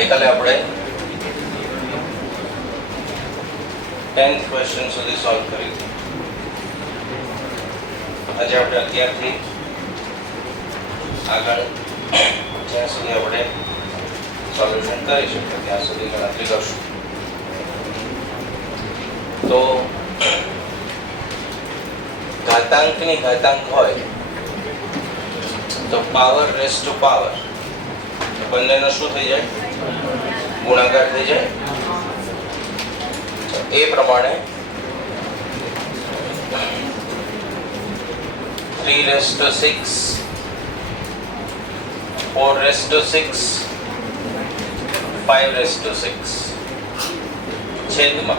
ગઈકાલે આપણે 10th question સુધી સોલ્વ કરી છે. આજે આપણે 11 થી આગળ જ્યાં સુધી આપણે સોલ્યુશન કરી શકીએ ત્યાં સુધી ગણતરી કરશું. તો ઘાતાંકની ઘાતાંક હોય તો પાવર રેસ ટુ પાવર બંનેનો શું થઈ જાય? ગુણાકાર થઈ જાય. એ પ્રમાણે 3 raised to 6, 4 raised to 6, 5 raised to 6 છેદમાં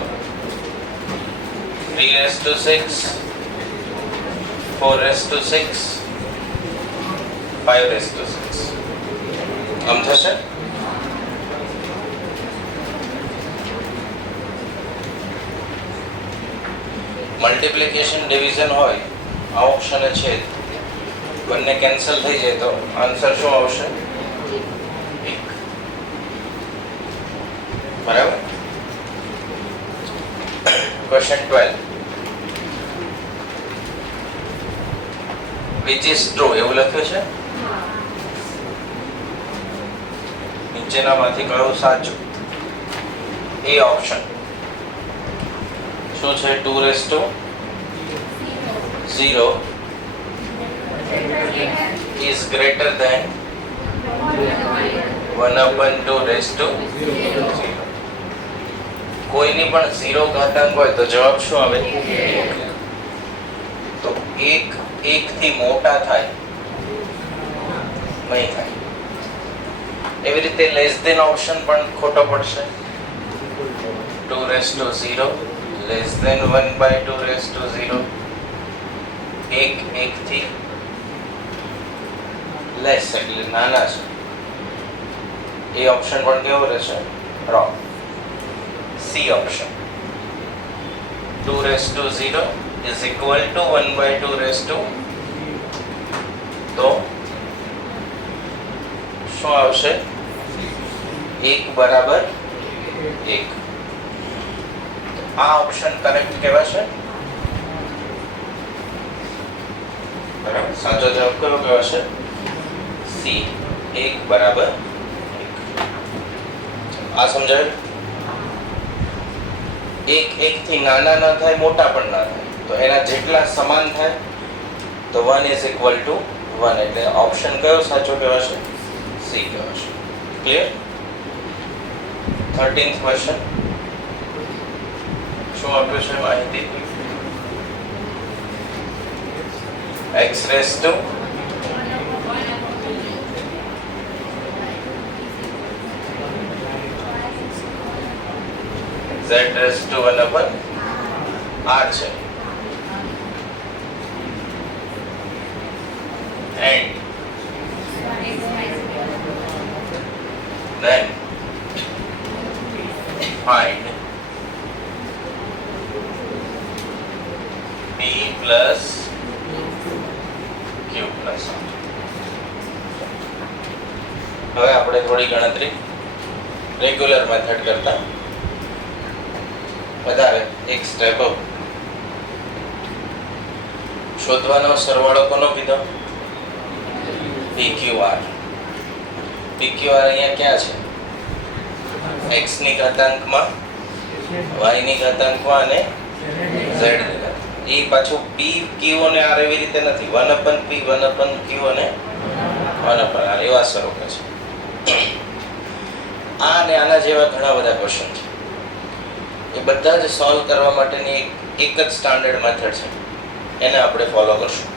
3 raised to 6, 4 raised to 6, 5 raised to 6 આમ થશે. મલ્ટીપ્લિકેશન ડિવિઝન હોય અંશ અને છેદ બંને કેન્સલ થઈ જાય તો આન્સર શું આવશે? 1. બરાબર. ક્વેશ્ચન 12 which is true એવું લખ્યું છે. નીચેનામાંથી કયું સાચું? એ ઓપ્શન શું છે? 2 raised to 0 is greater than 1/2 raised to 0. કોઈની પણ 0 ઘાતાંક હોય તો જવાબ શું આવે? 1. તો 1 થી મોટા થાય નહીં થાય. એવી રીતે લેસ ધેન ઓપ્શન પણ ખોટો પડશે. 2 raised to 0 less than 1/2 raised to 0. 1 થી લેસ એટલે નાના છે. એ ઓપ્શન પણ કેવો રહેશે? Wrong. C option 2 raised to 0 is equal to 1/2 raised to, તો શું આવશે? 1 બરાબર 1. આ ઓપ્શન કરેક્ટ કહેવાશે. બરાબર. સાચો જવાબ કયો કહેવાશે? સી 1 બરાબર 1. આ સમજાયું? 1 થી નાના ન થાય, મોટા પણ ના થાય, તો એના જેટલા સમાન થાય તો 1 is equal to 1 એટલે ઓપ્શન કયો સાચો કહેવાશે? સી કહેવાશે. ક્લિયર? 13th ક્વેશ્ચન શું આપ્યું છે માહિતી? x raised to z raised to 1/r છે. and then find p plus q plus r. હવે આપણે થોડી ગણતરી રેગ્યુલર મેથડ કરતા વધારે એક સ્ટેપ શોધવાનો સરવાળો કોનો કીધો? PQR. PQR અહીંયા ક્યાં છે? x ની ઘાતાંકમાં y ની ઘાતાંકમાં અને z ની ઘાતાંક. એ પાછું p q અને r એવી રીતે નથી. 1/p 1/q અને 1/r એવા સ્વરૂપે છે. આ અને આના જેવા ઘણા બધા ક્વેશ્ચન છે. એ બધા જ સોલ્વ કરવા માટેની એક જ સ્ટાન્ડર્ડ મેથડ છે. એને આપણે ફોલો કરશું.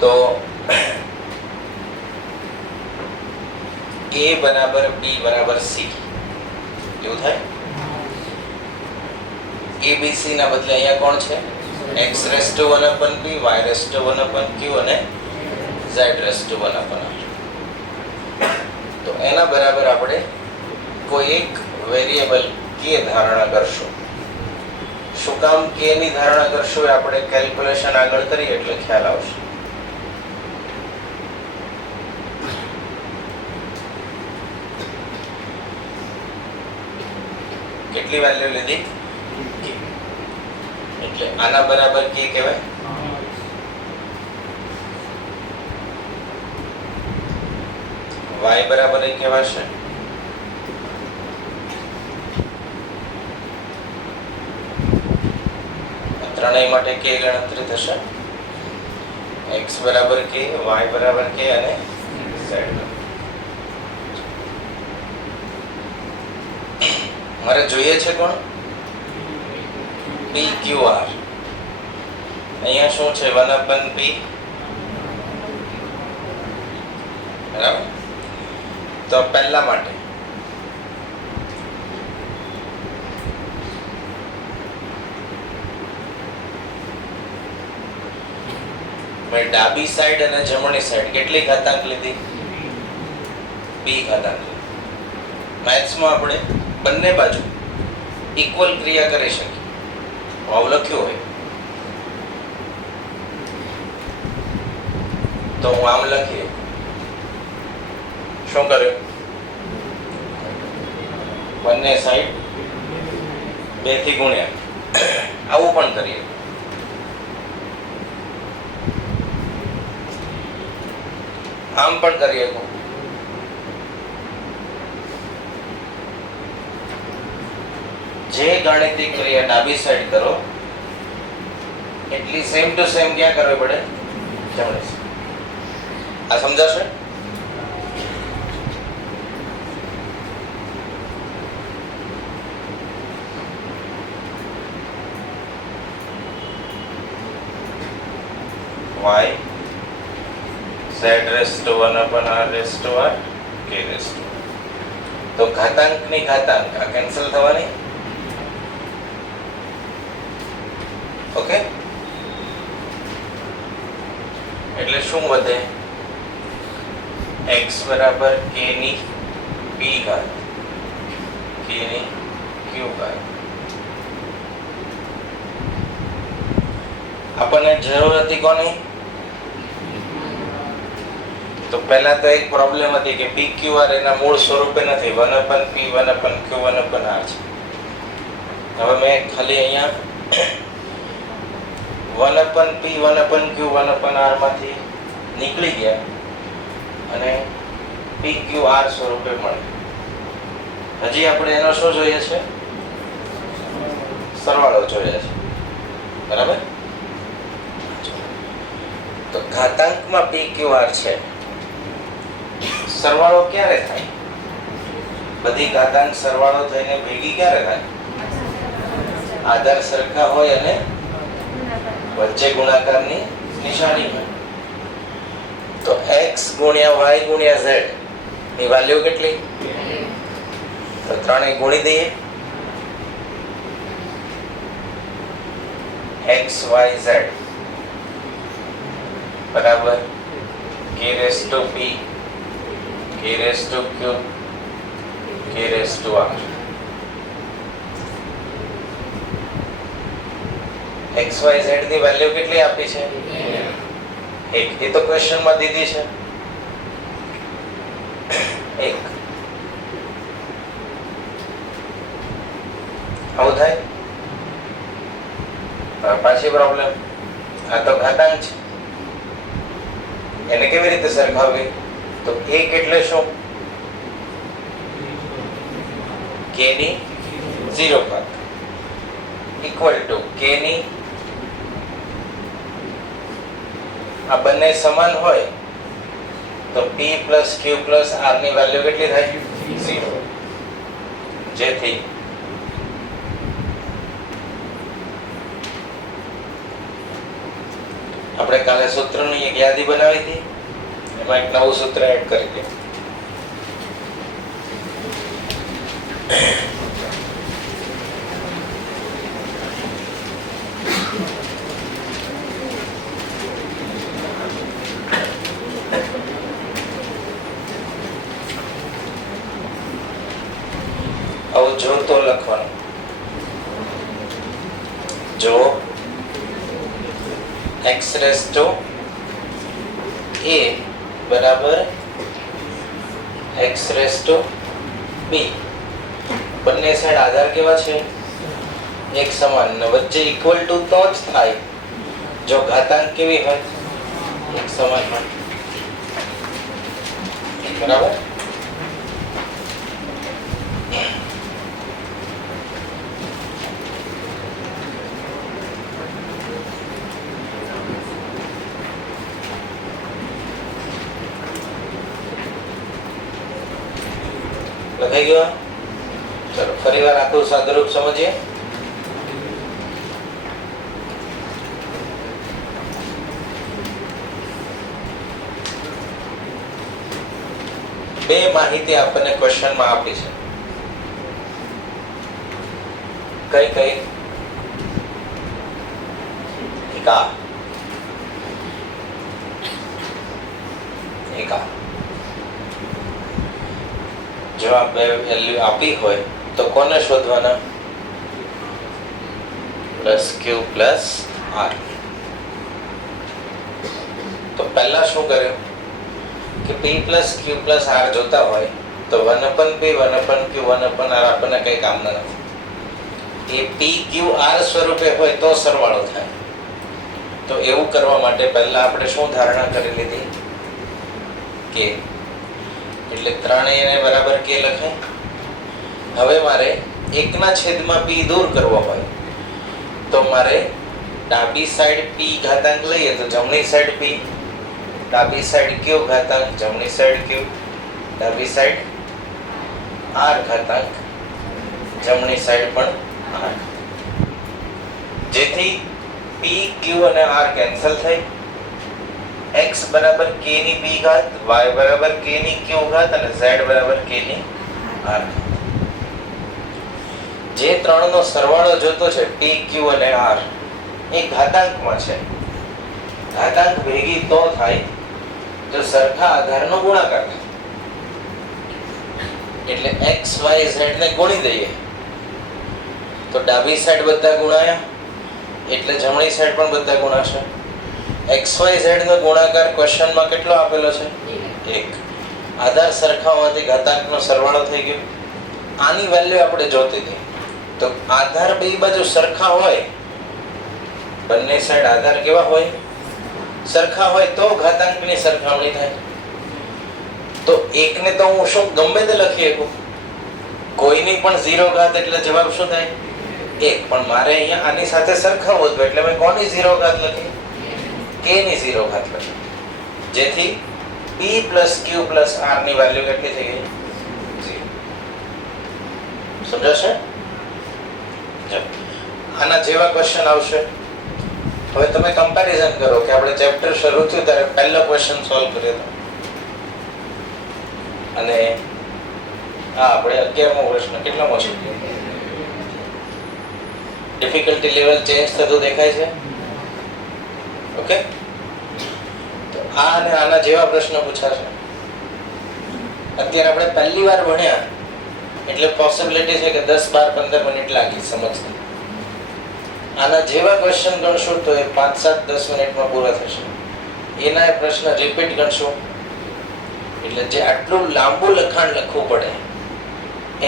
તો a બરાબર b બરાબર c એવું થાય. abc ના બદલે અહીંયા કોણ છે? x raise to 1/p, y raise to 1/q અને z રેસ ટુ 1/r. તો એના બરાબર આપણે કોઈ એક વેરિયેબલ k ધારણા કરશું. શું કામ k ની ધારણા કરશું એ આપણે કેલ્ક્યુલેશન આગળ કરીએ એટલે ખ્યાલ આવશે. કેટલી વેલ્યુ લીધી? k. એટલે આના બરાબર k કહેવાય. y બરાબર એ કહેવાશે. ત્રણેય માટે k ગણતરી થશે. x બરાબર k, y બરાબર k અને z. મારે જોઈએ છે કોણ? p q r. અહીંયા શું છે? 1/p. બરાબર. તો પહેલા માટે મેં ડાબી સાઈડ અને જમણી સાઈડ કેટલી ઘાતાંક લીધી? b ઘાતાંક. મેથ્સમાં આપણે બંને બાજુ ઇક્વલ ક્રિયા કરી શકીએ. આવું લખ્યું હોય તો હું આમ લખીએ. શું કર્યું? બંને સાઈડ 2 થી ગુણ્યા. આવું પણ કરીએ. આમ પણ કરીએ. જે ગાણિતિક ક્રિયા ડાબી સાઈડ કરો એટલી સેમ ટુ સેમ ક્યાં કરવી પડે? જમણી સાઈડ. આ સમજાશે? y z raise to 1/r raise to r k raise to. તો ઘાતાંકની ઘાતાંક આ કેન્સલ થવાની. ઓકે. એટલે શું વધે? x બરાબર k ની p ઘાત, k ની q ઘાત. આપણને જરૂર હતી કોની? તો પહેલા તો એક પ્રોબ્લેમ હતી કે pqr એના મૂળ સ્વરૂપે નથી. 1/p 1/q 1/r છે. હવે મેં ખાલી અહીંયા 1/p 1/q 1/r માંથી નીકળી ગયા અને pqr સ્વરૂપે મળે. હજી આપણે એનો શું જોઈએ છે? સરવાળો જોઈએ છે. બરાબર. તો ઘાતાંકમાં pqr છે. સરવાળો ક્યારે થાય? બધી ઘાતાંક સરવાળો થઈને ભેગી ક્યારે થાય? આધાર સરખા હોય અને વચ્ચે ગુણાકારની નિશાની હોય. તો x ગુણ્યા y ગુણ્યા z ની વેલ્યુ કેટલી? તો ત્રણેય ગુણી દઈએ. x y z બરાબર k raise to p, k raise to q, k raise to r. x y z ની વેલ્યુ કેટલી આપી છે? 1. એ તો ક્વેશ્ચન માં દીધી છે 1. આવું થાય. પાછી પ્રોબ્લેમ. આ તો ઘાતાંક છે, એને કેવી રીતે સરખાવવી? તો 1 એટલે શું? k ની 0 ઘાત ઇક્વલ ટુ k ની આ બંને સમાન હોય તો p plus q plus r ની વેલ્યુ કેટલી થાય 0 જેથી આપણે કાલે સૂત્રની એક યાદી બનાવી હતી એમાં એક નવું સૂત્ર એડ કરી દે આવું જો તો લખવાનું જો x raised to a બરાબર x raised to b બંને સાઈડ આધાર કેવા છે એક સમાન ને વચ્ચે ઇક્વલ ટુ તો જ થાય જો ઘાતાંક કેવી હોય એક સમાન હોય બરાબર લખાઈ ગયો ચલો ફરીવાર આખું સાદુરૂપ સમજીએ બે માહિતી આપણને ક્વેશ્ચનમાં આપી છે કઈ કઈ એકા જો આ બે વેલ્યુ આપી હોય તો કોને શોધવાના પ્લસ ક્યુ પ્લસ આર તો પહેલા શું કર્યું કે p પ્લસ ક્યુ પ્લસ આર જોતા હોય તો 1/p 1/q 1/r આપણને કઈ કામના નથી એ p q r સ્વરૂપે હોય તો સરવાળો થાય તો એવું કરવા માટે પહેલા આપણે શું ધારણા કરી લીધી કે એટલે ત્રણેયને બરાબર k લખાય હવે મારે એકના છેદમાં p દૂર કરવો હોય તો મારે ડાબી સાઈડ p ઘાતાંક લઈએ તો જમણી સાઈડ p ડાબી સાઈડ q ઘાતાંક જમણી સાઈડ q ડાબી સાઈડ r ઘાતાંક જમણી સાઈડ પણ r જેથી p q અને r કેન્સલ થઈ x બરાબર k ની p ઘાત y બરાબર k ની q ઘાત અને z બરાબર k ની r જે ત્રણનો સરવાળો જોતો છે p q અને r એ ઘાતાંકમાં છે ઘાતાંક ભેગી તો થાય જો સરખા આધારનો ગુણાકાર થાય એટલે x y z ને ગુણી દઈએ તો ડાબી સાઈડ બધા ગુણાયા એટલે જમણી સાઈડ પણ બધા ગુણાશે xyz નો ગુણાકાર ક્વેશ્ચનમાં કેટલો આપેલો છે 1 આધાર સરખા હોવાથી ઘાતાંકનો સરવાળો થઈ ગયો આની વેલ્યુ આપણે જોતી હતી તો આધાર બે બાજુ સરખા હોય બંને સાઈડ આધાર કેવા હોય સરખા હોય તો ઘાતાંકની સરખામણી થાય તો એકને તો હું શું ગમે તે લખી શકું કોઈની પણ 0 ઘાત એટલે જવાબ શું થાય 1 પણ મારે અહીંયા આની સાથે સરખાવવો હતો એટલે મેં કોની 0 ઘાત લખી k ની 0 ઘાત લખી જેથી p q r ની વેલ્યુ કેટલી થઈ ગઈ 0 સમજાશે આના જેવા ક્વેશ્ચન આવશે હવે તમે કમ્પેરિઝન કરો કે આપણે ચેપ્ટર શરૂ થયું ત્યારે પહેલો ક્વેશ્ચન સોલ્વ કર્યો હતો અને આ આપણે 11મો પ્રશ્ન કેટલામો છે ડિફિકલ્ટી લેવલ ચેન્જ થતું દેખાય છે ઓકે તો આ અને આના જેવા પ્રશ્નો પૂછાશે અત્યારે આપણે પહેલી વાર ભણ્યા એટલે પોસિબિલિટી છે કે 10 12 15 મિનિટ લાગી સમજતા આના જેવા ક્વેશ્ચન ગણશું તો એ 5 7 10 મિનિટમાં પૂરા થશે એના પ્રશ્ન રિપીટ ગણશું એટલે જે આટલું લાંબુ લખાણ લખવું પડે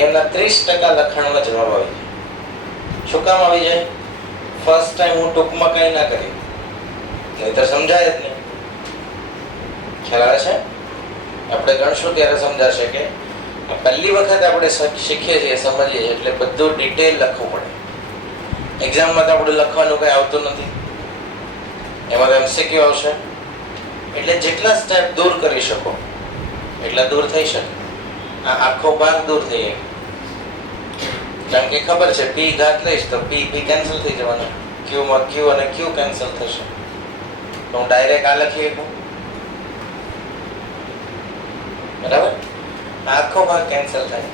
એના 30% લખાણમાં જવાબ આવી જાય શું કામ આવી જાય ફર્સ્ટ ટાઈમ હું ટૂંકમાં કંઈ ના કરી નહીં તો સમજાય જ નહીં ખ્યાલ આવે છે આપણે ગણશું ત્યારે સમજાશે કે પહેલી વખત આપણે શીખીએ છીએ, સમજીએ છીએ એટલે બધું ડિટેલ લખવું પડે. એક્ઝામમાં તો આપણે લખવાનું કંઈ આવતું નથી, એમાં તો MCQ આવશે. એટલે જેટલા સ્ટેપ દૂર કરી શકો એટલા દૂર થઈ શકે. આ આખો ભાગ દૂર થઈ જાય, કારણ કે ખબર છે P ઘાત લઈશ તો P કેન્સલ થઈ જવાના, Q માં Q અને Q કેન્સલ થશે, તો હું ડાયરેક્ટ આ લખી શકું. બરાબર, આખો ભાગ કેન્સલ થાય.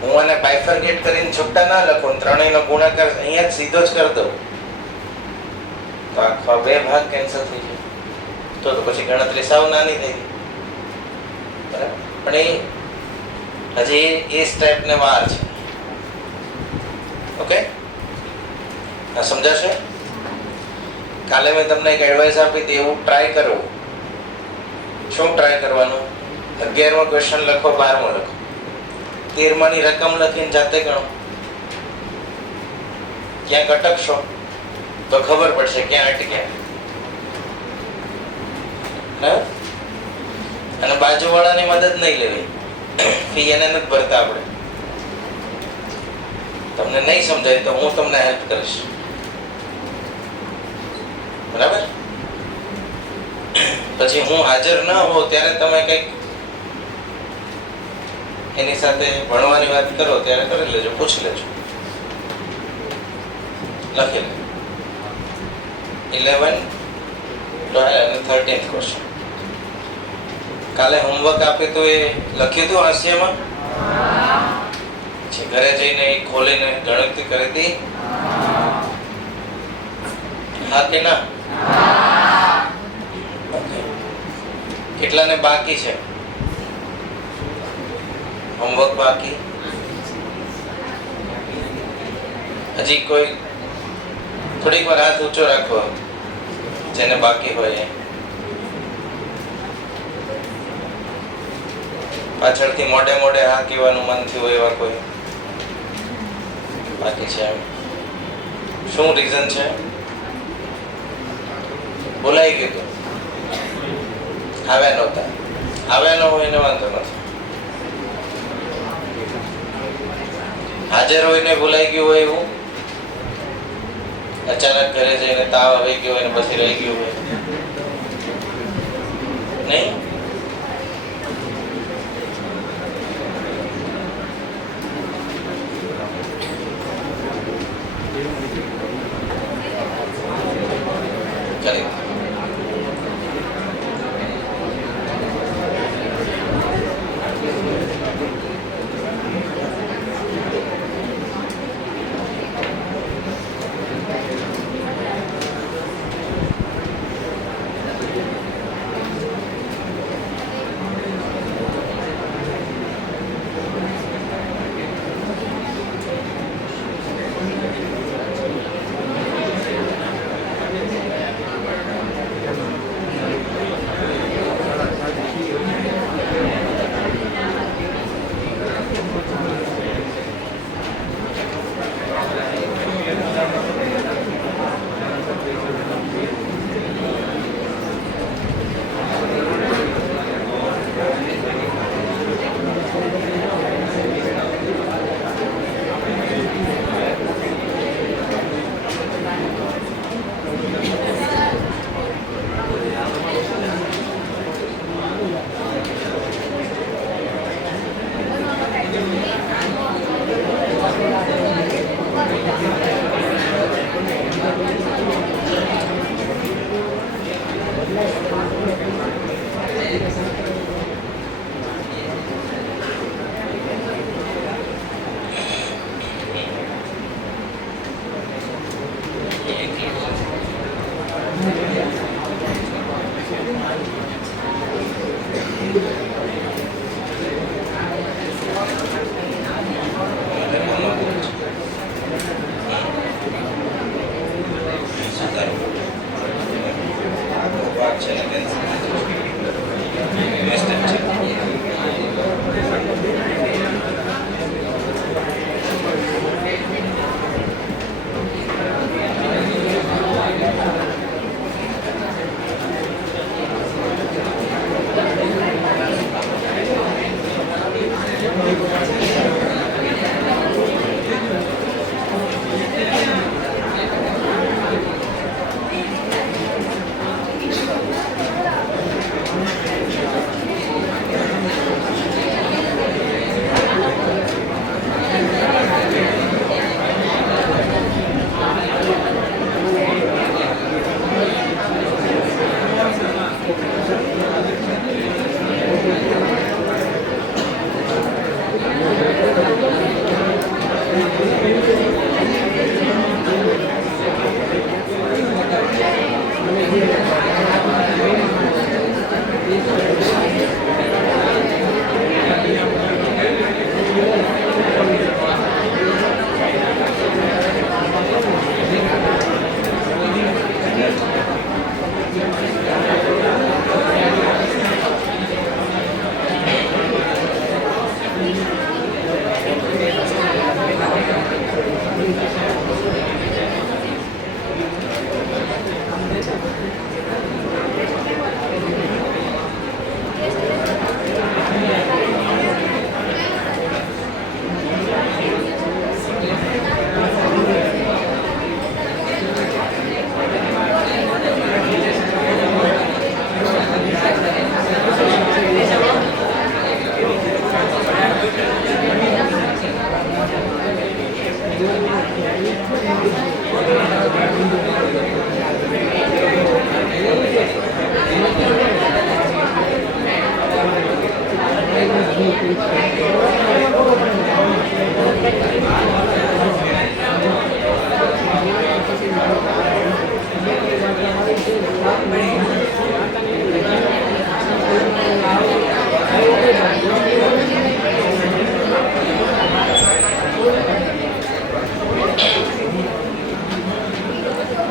હું આને બાયફર્કેટ કરીને છૂટા ના લખું, ત્રણેયનો ગુણાકાર અહીંયા જ સીધો જ કરી દઉં, તો આખા બે ભાગ કેન્સલ થઈ જાય. તો પછી ગણતરી સાવ નાની થઈ ગઈ. બરાબર, પણ હજી એ સ્ટેપને વાર છે. ઓકે, સમજાશે? કાલે મેં તમને એક એડવાઇસ આપી હતી, એવું ટ્રાય કરવું. શું ટ્રાય કરવાનું? 11મો ક્વેશ્ચન લખો, 12મો લખો, 13માની રકમ લખીને જાતે ગણો. ક્યાંક અટકશો તો ખબર પડશે ક્યાં અટક્યા. અને બાજુવાળાની મદદ નહીં લેવી, ફી એને નથી ભરતા આપણે. તમને નહીં સમજાય તો હું તમને હેલ્પ કરીશ. બરાબર, પછી હું હાજર ન હોઉં ત્યારે તમે કંઈક એની સાથે ભણવાની વાત કરો ત્યારે કરી લેજો, પૂછી લેજો, લખી લે. 11, 12 અને 13th ક્વેશ્ચન. કાલે હોમવર્ક આપ્યું તો એ લખ્યું હતું હાસ્યમાં? પછી ઘરે જઈને એ ખોલીને ગણતરી કરી હતી? હા કે ના? કેટલાને બાકી છે હોમવર્ક? બાકી હજી કોઈ? થોડીક વાર હાથ ઊંચો રાખો જેને બાકી હોય. પાછળથી મોઢે મોઢે હા કહેવાનું મન થયું હોય એવા કોઈ બાકી છે? શું રીઝન છે? બોલાઈ ગયું? આવ્યા નહોતા? આવ્યા ન હોય એને વાંધો નથી. હાજર હોય ને ભૂલાઈ ગયું હોય એવું? અચાનક ઘરે જઈને તાવ આવી ગયો હોય ને પછી રહી ગયું હોય? નહીં?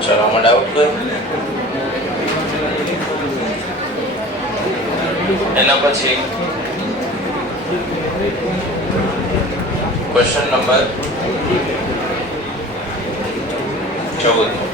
ચલો આમાં ડાઉટ કોઈ? એના પછી question number 14.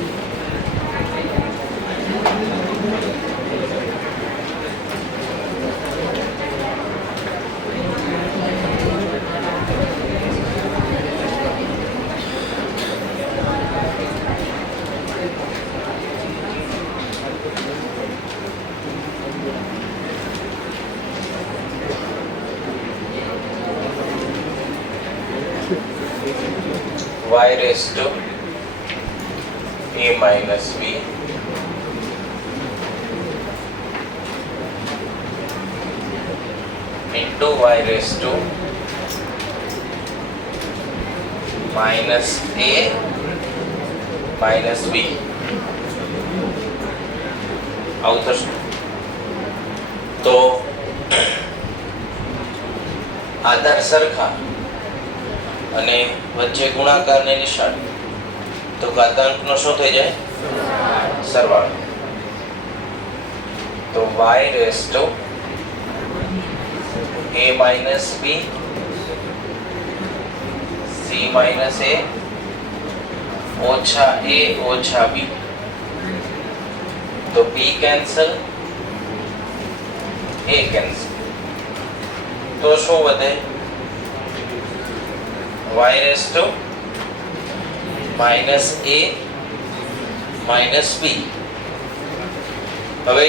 Y raised to a minus b into y raised to minus a minus b આવું થશે. તો આધાર સરખા અને વચ્ચે ગુણાકારની નિશાન, તો ઘાતાંકનો શું થઈ જાય? સરવાળો. તો y raised to a minus b c minus a ઓછા a ઓછા b, તો b કેન્સલ, a કેન્સલ, તો શું વધે? y raised to minus a minus b. હવે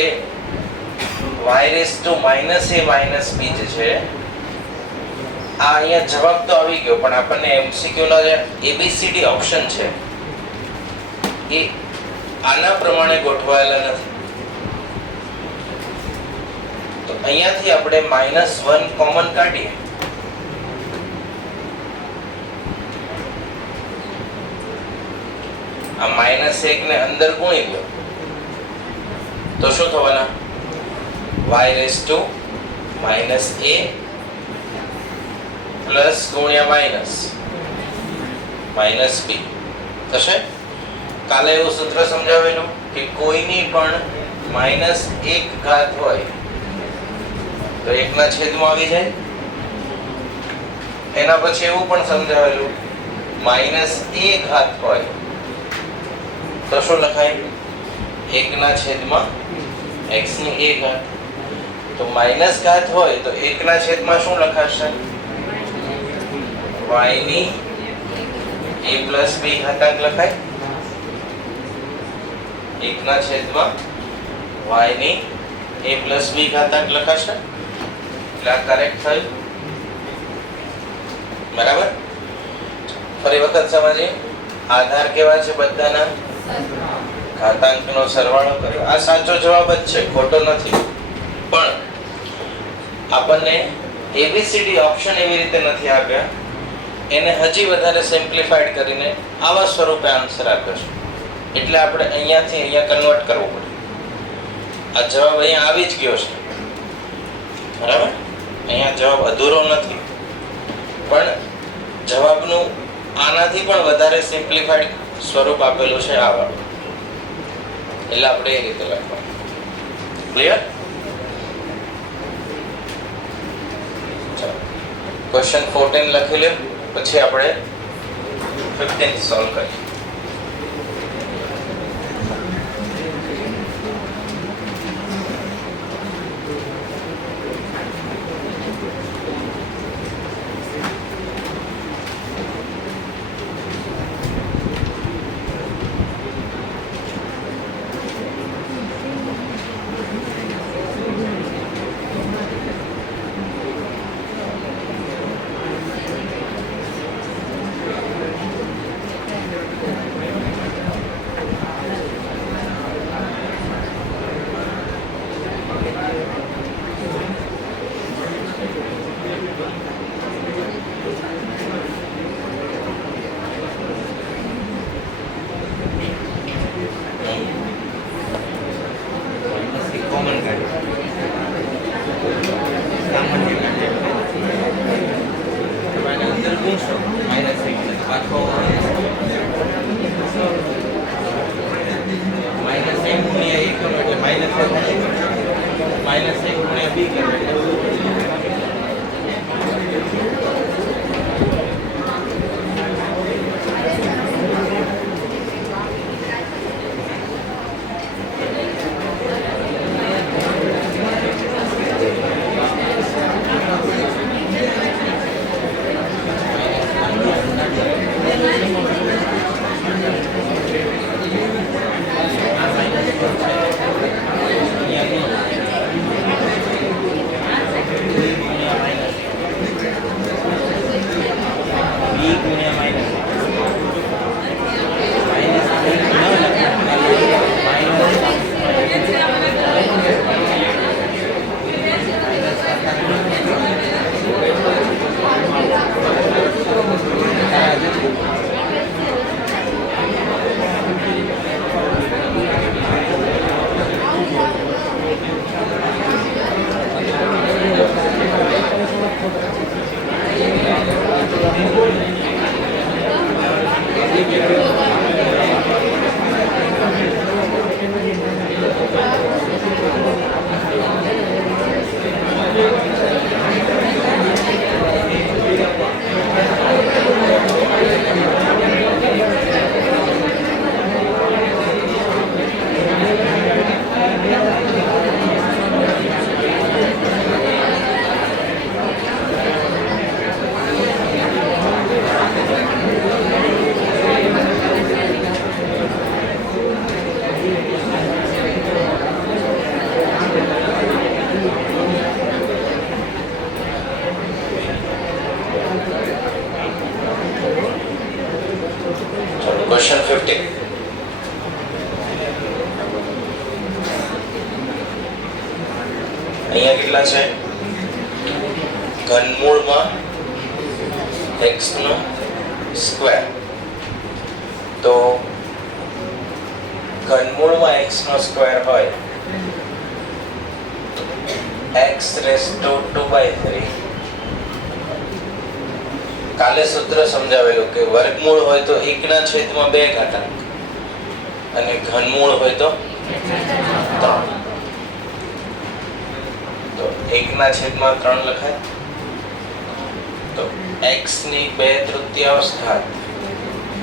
y raised to minus a minus b જે છે આ અહીંયા જવાબ તો આવી ગયો, પણ આપણને MCQ ના જે ABCD ઓપ્શન છે એ આના પ્રમાણે ગોઠવાયેલા નથી. તો અહીંયાથી આપણે -1 કોમન કાઢીએ. આ -1 ને અંદર ગુણી લો તો શું થવાના? y raised to minus a plus ગુણ્યા minus b થશે. કાલે એવું સૂત્ર સમજાવેલું કે કોઈની પણ -1 ઘાત હોય તો 1 ના છેદમાં આવી જાય. એના પછી એવું પણ સમજાવેલું -a ઘાત હોય તો શું લખાય? 1 ના છેદમાં x ની a ઘાત. તો માઈનસ ઘાત હોય તો 1 ના છેદમાં શું લખાશે? y ની a plus b ઘાતાંક લખાય. 1 ના છેદમાં y ની a plus b ઘાતાંક લખાશે. એટલે આ કરેક્ટ થયું. બરાબર? ફરી વખત સમજીએ. આધાર કેવા છે બધાના? ઘાતાંકનો સરવાળો કર્યો. આ સાચો જવાબ જ છે, ખોટો નથી. પણ આપણને ABCD ઓપ્શન એવી રીતે નથી આપ્યા. એને હજી વધારે સિમ્પ્લિફાઈડ કરીને આવા સ્વરૂપે આન્સર આપ્યો છે, એટલે આપણે અહીંયાથી અહીંયા કન્વર્ટ કરવું પડે. આ જવાબ અહીંયા આવી જ ગયો છે, બરાબર. અહીંયા જવાબ અધૂરો નથી, પણ જવાબનું આનાથી પણ વધારે સિમ્પ્લિફાઈડ સ્વરૂપ આપેલું છે આવા, એટલે આપણે એ રીતે લખવાનું. ક્લિયર? ચાલો ક્વેશ્ચન 14 લખી લે, પછી આપણે 15 સોલ્વ કરીએ. Question 15. અહીંયા કેટલા છે? ઘનમૂળમાં x નો સ્ક્વેર. તો ઘનમૂળમાં x નો સ્ક્વેર હોય x raised to 2/3. કાલે સૂત્ર સમજાવેલું કે વર્ગમૂળ હોય તો 1/2 ઘાતાંક અને ઘનમૂળ હોય તો 3. તો 1/3 લખાય. તો x ની 2/3 ઘાત